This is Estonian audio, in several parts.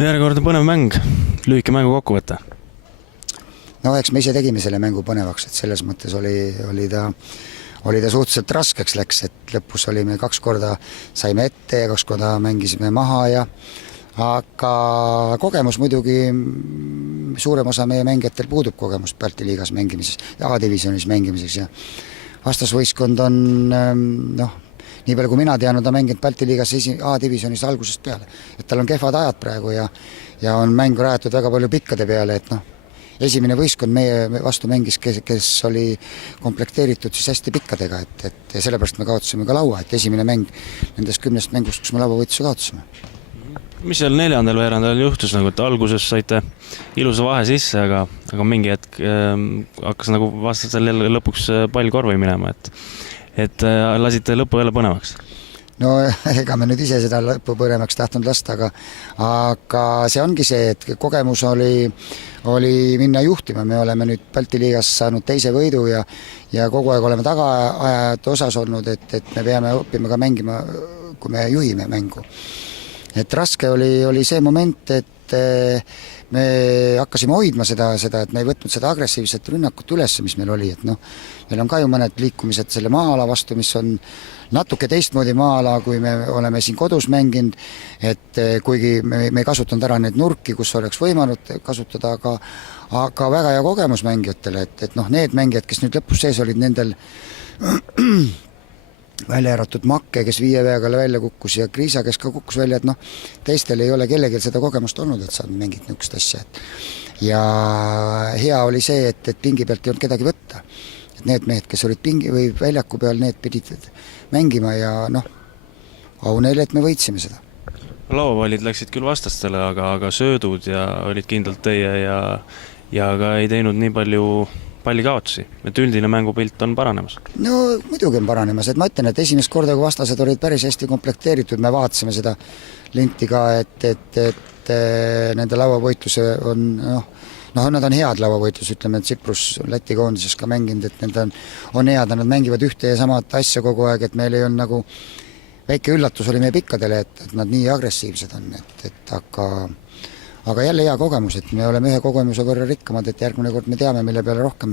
Järjekordne põnev mäng, lühike mängu kokkuvõte. No eks me ise tegime selle mängu põnevaks, et selles mõttes oli ta suhteliselt raskeks läks, et lõpus olime 2 korda saime ette ja 2 korda mängisime maha aga kogemus muidugi suurem osa meie mängijatel puudub kogemus Balti liigas mängimises ja A-divisionis mängimises ja vastasvõistkond on nii palju kui mina tean, ta mänginud Balti liigas A-divisionis algusest peale, et tal on kehvad ajad praegu ja on mängu rajatud väga palju pikkade peale, et esimene võistkond meie vastu mängis, kes oli komplekteeritud siis hästi pikkadega, et sellepärast me kaotasime ka laua, et esimene mäng nendest 10 mängust, kus me lauavõitluse kaotasime. Mis seal 4. veerandajal juhtus, et alguses saite ilusa vahe sisse, aga mingi hetk hakkas vastasel jälle lõpuks pall korvi minema, et lasite lõppu jälle põnevaks? No ega me nüüd ise seda lõppu põnevaks tahtnud lasta, aga see ongi see, et kogemus oli minna juhtima, me oleme nüüd Balti liigas saanud 2. võidu ja kogu aeg oleme tagaajate osas olnud, et me peame õppima ka mängima, kui me juhime mängu. Et raske oli see moment, et me hakkasime hoidma seda, et me ei võtnud seda agressiivset rünnakut üles, mis meil oli, et meil on ka ju mõned liikumised selle maa-ala vastu, mis on natuke teistmoodi maa-ala, kui me oleme siin kodus mänginud, et kuigi me ei kasutanud ära neid nurki, kus oleks võimanud kasutada, aga väga hea kogemus mängijatele, et need mängijad, kes nüüd lõpus sees olid, nendel välja äratud Makke, kes 5 veaga välja kukkus ja Kriisa, kes ka kukkus välja, et teistel ei ole kellelgi seda kogemust olnud, et saanud mingit niisugust asja. Ja hea oli see, et pingi pealt ei olnud kedagi võtta. Et need mehed, kes olid pingi või väljaku peal, need pidid mängima ja au neile, et me võitsime seda. Lauapallid läksid küll vastastele, aga söödud ja olid kindlalt teie ja ka ei teinud nii palju pallikaotusi, et üldine mängupilt on paranemas? No muidugi on paranemas, et ma ütlen, et esimest korda, kui vastased olid päris hästi komplekteeritud, me vaatasime seda linti ka, et nende lauavõitluse on, nad on head lauavõitlus, ütleme, et Tsiprus Läti koondises ka mänginud, et need on head, nad mängivad ühte ja samat asja kogu aeg, et meil ei on väike üllatus oli meie pikkadele, et nad nii agressiivsed on, aga jälle hea kogemus, et me oleme ühe kogemuse võrra rikkamad, et järgmine kord me teame, mille peale rohkem,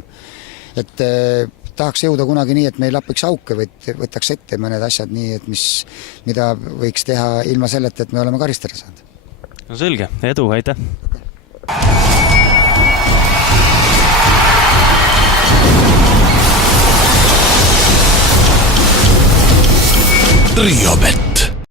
et tahaks jõuda kunagi nii, et meil lapiks auke või võtaks ette mõned asjad nii, et mida võiks teha ilma selleta, et me oleme karistada saanud. No selge, edu, aitäh! Triobet.